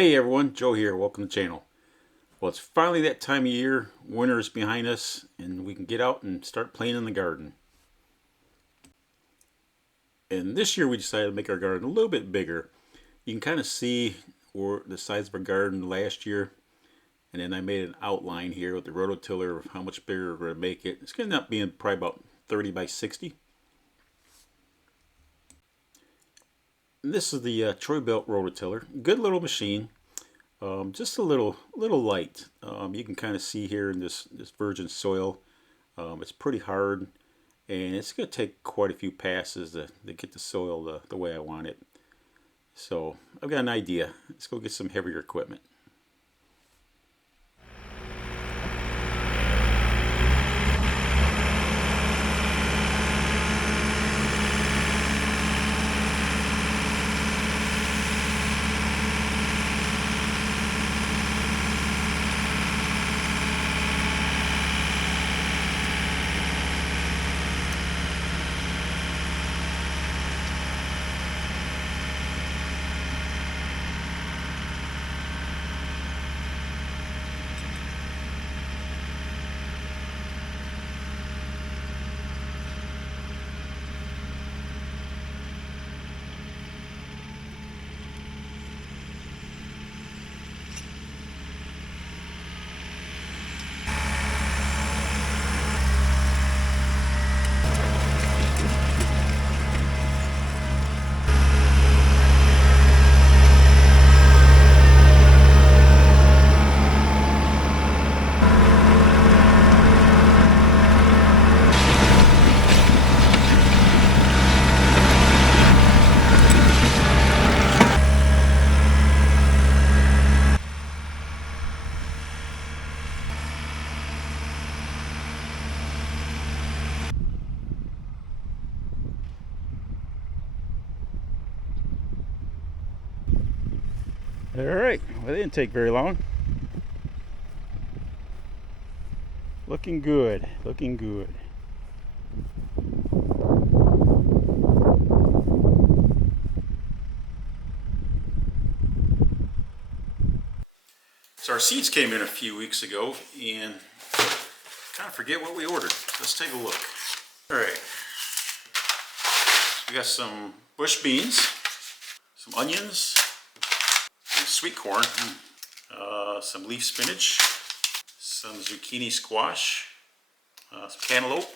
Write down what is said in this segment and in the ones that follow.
Hey everyone, Joe here. Welcome to the channel. Well, it's finally that time of year. Winter is behind us and we can get out and start playing in the garden. And this year we decided to make our garden a little bit bigger. You can kind of see the size of our garden last year. And then I made an outline here with the rototiller of how much bigger we're going to make it. It's going to end up being probably about 30 by 60. And this is the troy-bilt rototiller. Good little machine. Just a little light. You can kind of see here in this virgin soil. It's pretty hard, and it's going to take quite a few passes to get the soil the way I want it. So I've got an idea. Let's go get some heavier equipment. Alright, well, it didn't take very long. Looking good, looking good. So our seeds came in a few weeks ago and kind of forget what we ordered. Let's take a look. Alright, we got some bush beans, some onions, sweet corn, some leaf spinach, some zucchini squash, some cantaloupe,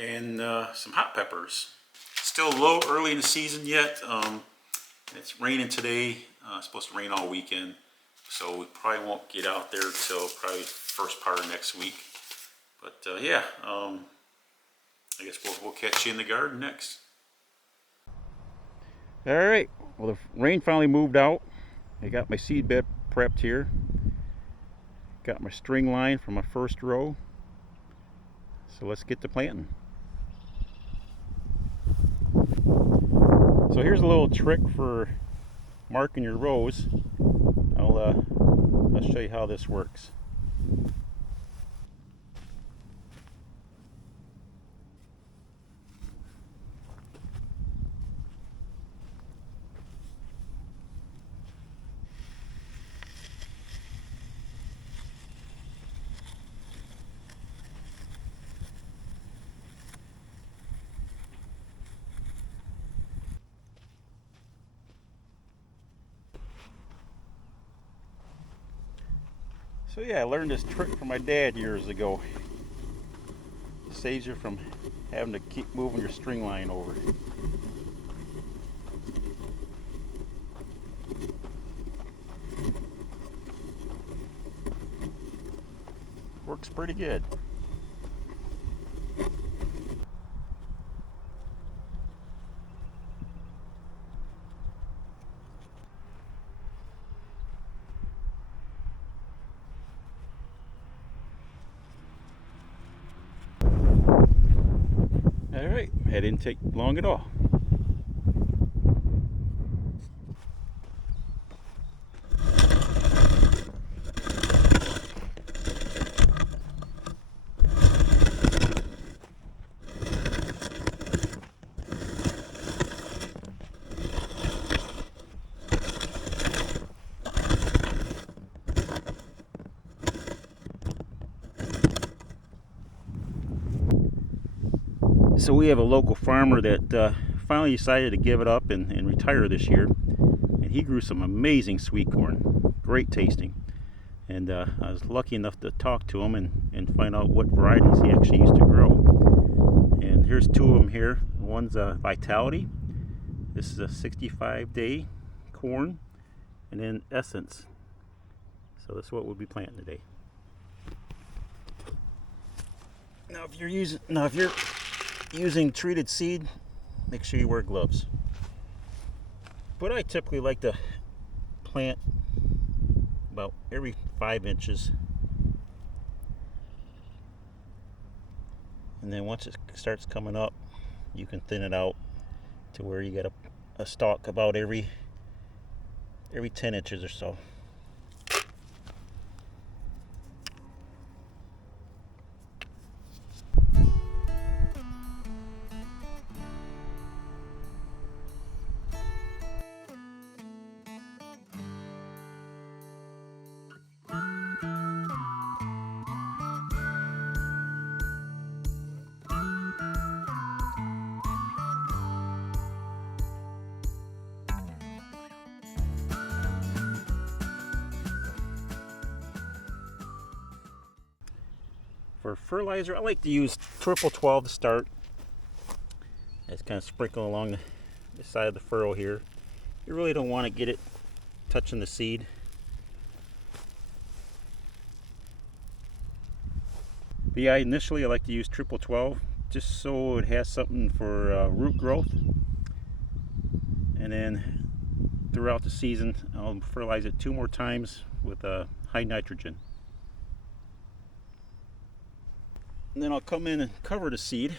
and some hot peppers. Still low early in the season yet. It's raining today. It's supposed to rain all weekend, so we probably won't get out there till probably first part of next week. But yeah, I guess we'll catch you in the garden next. All right. Well, the rain finally moved out. I got my seed bed prepped here. Got my string line for my first row. So let's get to planting. So here's a little trick for marking your rows. I'll show you how this works. So yeah, I learned this trick from my dad years ago. It saves you from having to keep moving your string line over. Works pretty good. Alright, that didn't take long at all. So we have a local farmer that finally decided to give it up and retire this year. And he grew some amazing sweet corn, great tasting. And I was lucky enough to talk to him and find out what varieties he actually used to grow. And here's two of them here. One's Vitality. This is a 65-day corn, and then Essence. So that's what we'll be planting today. Now if you're using treated seed, make sure you wear gloves. But I typically like to plant about every 5 inches. And then once it starts coming up, you can thin it out to where you get a stalk about every 10 inches or so. For fertilizer, I like to use triple 12 to start. Just kind of sprinkle along the side of the furrow here. You really don't want to get it touching the seed. But yeah, initially I like to use triple 12 just so it has something for root growth. And then throughout the season, I'll fertilize it 2 more times with high nitrogen. And then I'll come in and cover the seed,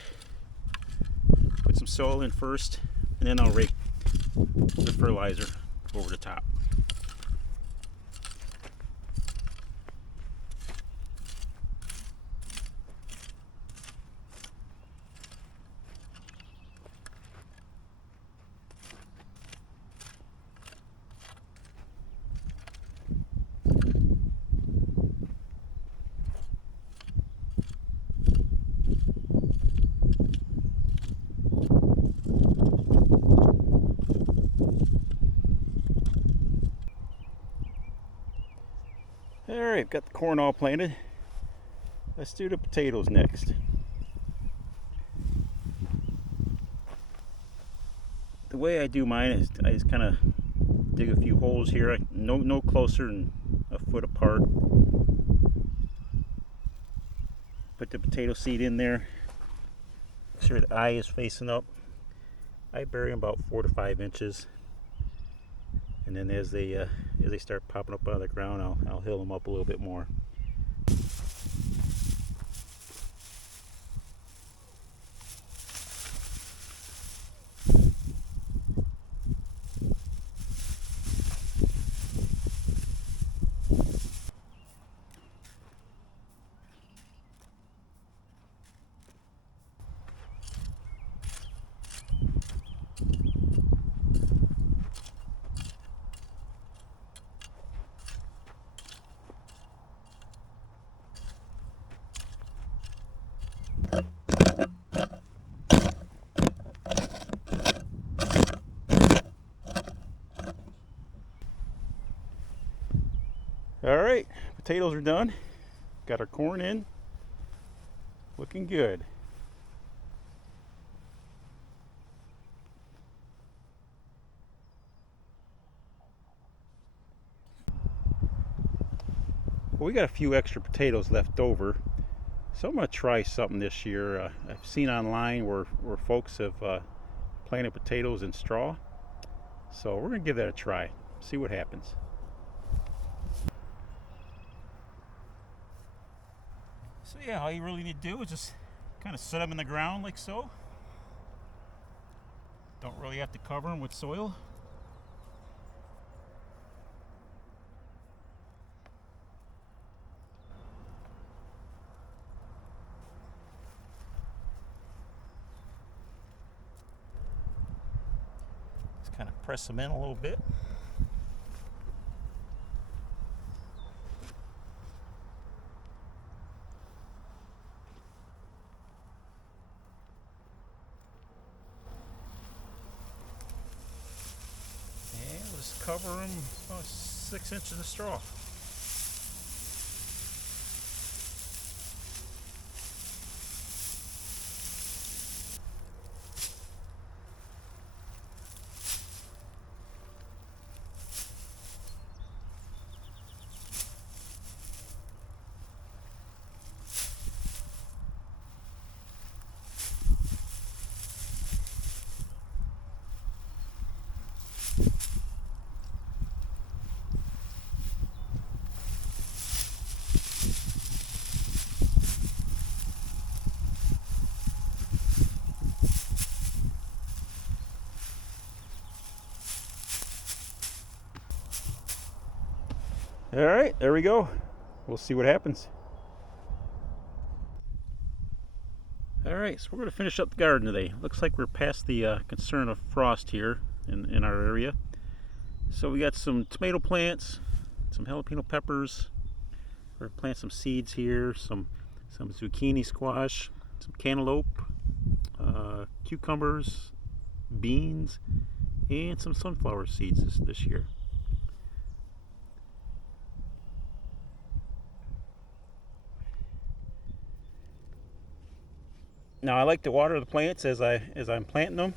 put some soil in first, and then I'll rake the fertilizer over the top. Alright, got the corn all planted. Let's do the potatoes next. The way I do mine is I just kind of dig a few holes here, no closer than a foot apart. Put the potato seed in there. Make sure the eye is facing up. I bury them about 4 to 5 inches. And then as they start popping up out of the ground, I'll hill them up a little bit more. Alright, potatoes are done. Got our corn in. Looking good. Well, we got a few extra potatoes left over. So I'm going to try something this year. I've seen online where folks have planted potatoes in straw. So we're going to give that a try. See what happens. So yeah, all you really need to do is just kind of set them in the ground like so. Don't really have to cover them with soil. Just kind of press them in a little bit. cover them about 6 inches of straw. All right, there we go. We'll see what happens. All right, so we're going to finish up the garden today. Looks like we're past the concern of frost here in our area. So we got some tomato plants, some jalapeno peppers. We're going to plant some seeds here, some zucchini squash, some cantaloupe, cucumbers, beans, and some sunflower seeds this year. Now I like to water the plants as I'm planting them,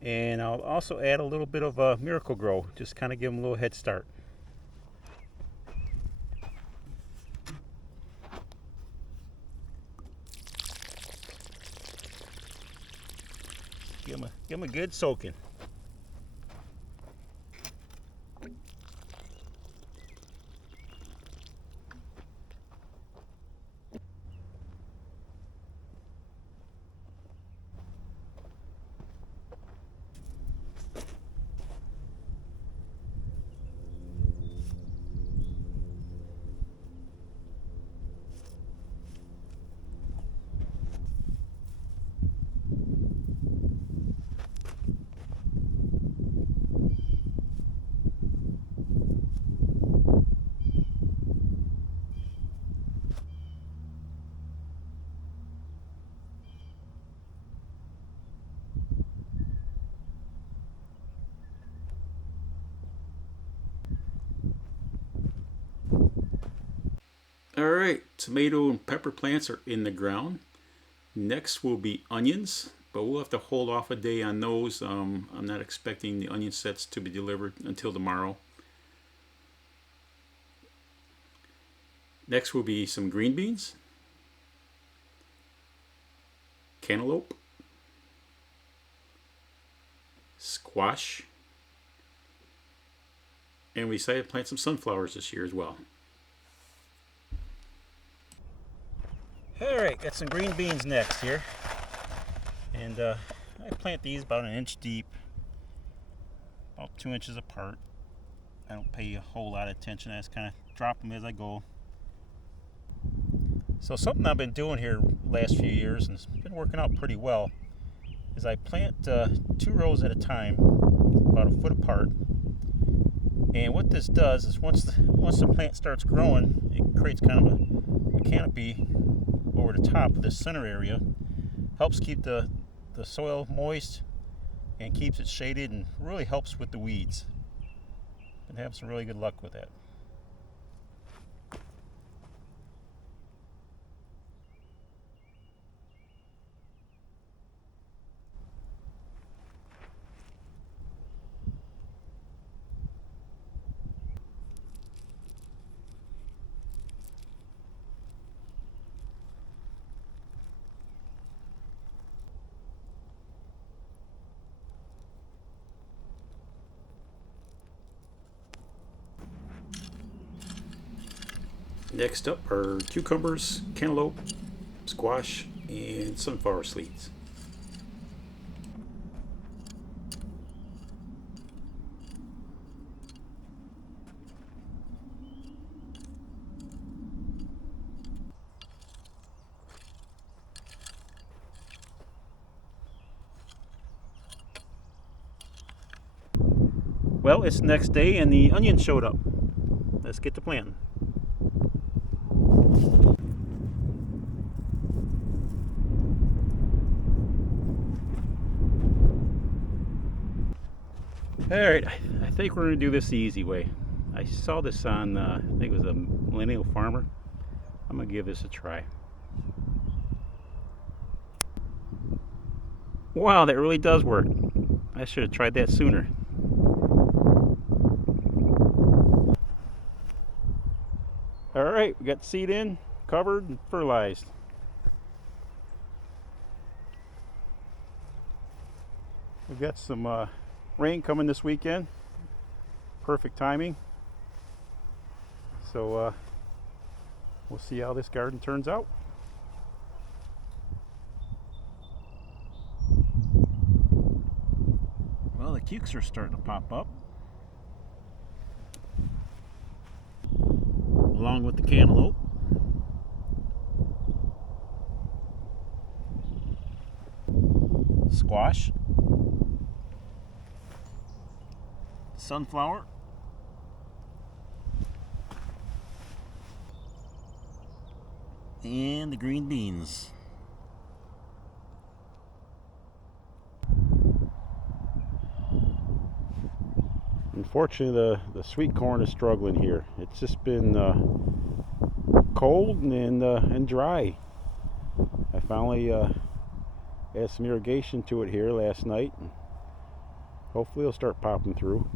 and I'll also add a little bit of Miracle Grow, just kind of give them a little head start. Give them a good soaking. All right, tomato and pepper plants are in the ground. Next will be onions, but we'll have to hold off a day on those. I'm not expecting the onion sets to be delivered until tomorrow. Next will be some green beans, cantaloupe, squash, and we decided to plant some sunflowers this year as well. Alright, got some green beans next here. And I plant these about 1 inch deep, about 2 inches apart. I don't pay a whole lot of attention. I just kind of drop them as I go. So something I've been doing here last few years, and it's been working out pretty well, is I plant 2 rows at a time, about 1 foot apart. And what this does is once the plant starts growing, it creates kind of a canopy over the top of this center area. Helps keep the soil moist and keeps it shaded, and really helps with the weeds. Been having some really good luck with that. Next up are cucumbers, cantaloupe, squash, and sunflower seeds. Well, it's the next day and the onions showed up. Let's get to planting. Alright, I think we're going to do this the easy way. I saw this on, I think it was a Millennial Farmer. I'm going to give this a try. Wow, that really does work. I should have tried that sooner. Alright, we got the seed in, covered, and fertilized. We've got some rain coming this weekend. Perfect timing. So we'll see how this garden turns out. Well, the cukes are starting to pop up, along with the cantaloupe. Squash. Sunflower. And the green beans. Unfortunately, the sweet corn is struggling here. It's just been cold and dry. I finally add some irrigation to it here last night, and hopefully it'll start popping through.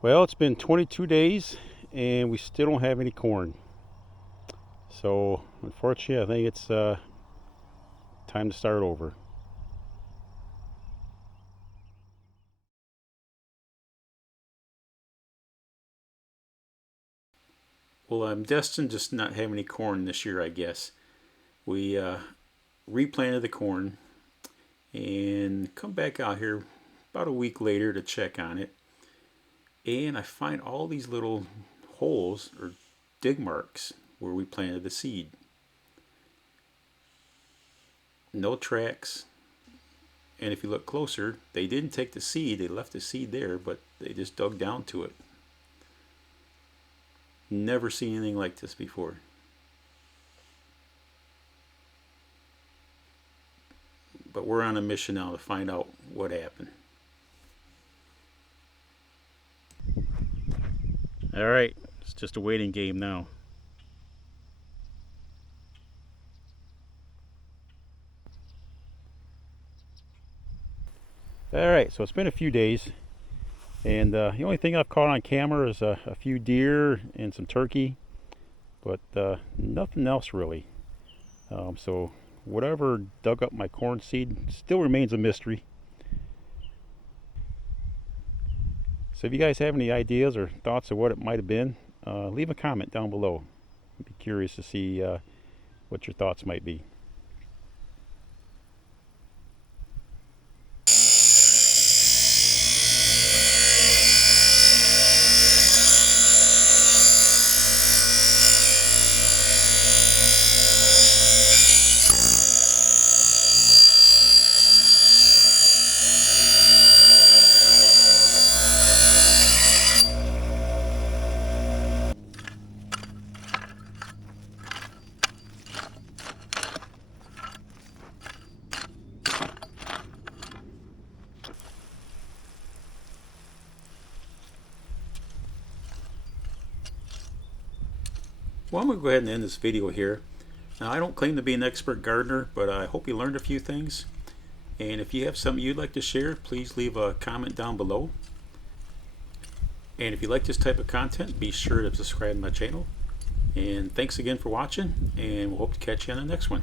Well, it's been 22 days and we still don't have any corn. So unfortunately, I think it's time to start over. Well, I'm destined to not have any corn this year, I guess. We replanted the corn and come back out here about a week later to check on it. And I find all these little holes or dig marks where we planted the seed. No tracks. And if you look closer, they didn't take the seed, they left the seed there, but they just dug down to it. Never seen anything like this before. But we're on a mission now to find out what happened. Alright, it's just a waiting game now. Alright, so it's been a few days, and the only thing I've caught on camera is a few deer and some turkey, but nothing else really. So whatever dug up my corn seed still remains a mystery. So if you guys have any ideas or thoughts of what it might have been, leave a comment down below. I'd be curious to see what your thoughts might be. Well, I'm going to go ahead and end this video here. Now, I don't claim to be an expert gardener, but I hope you learned a few things. And if you have something you'd like to share, please leave a comment down below. And if you like this type of content, be sure to subscribe to my channel. And thanks again for watching, and we'll hope to catch you on the next one.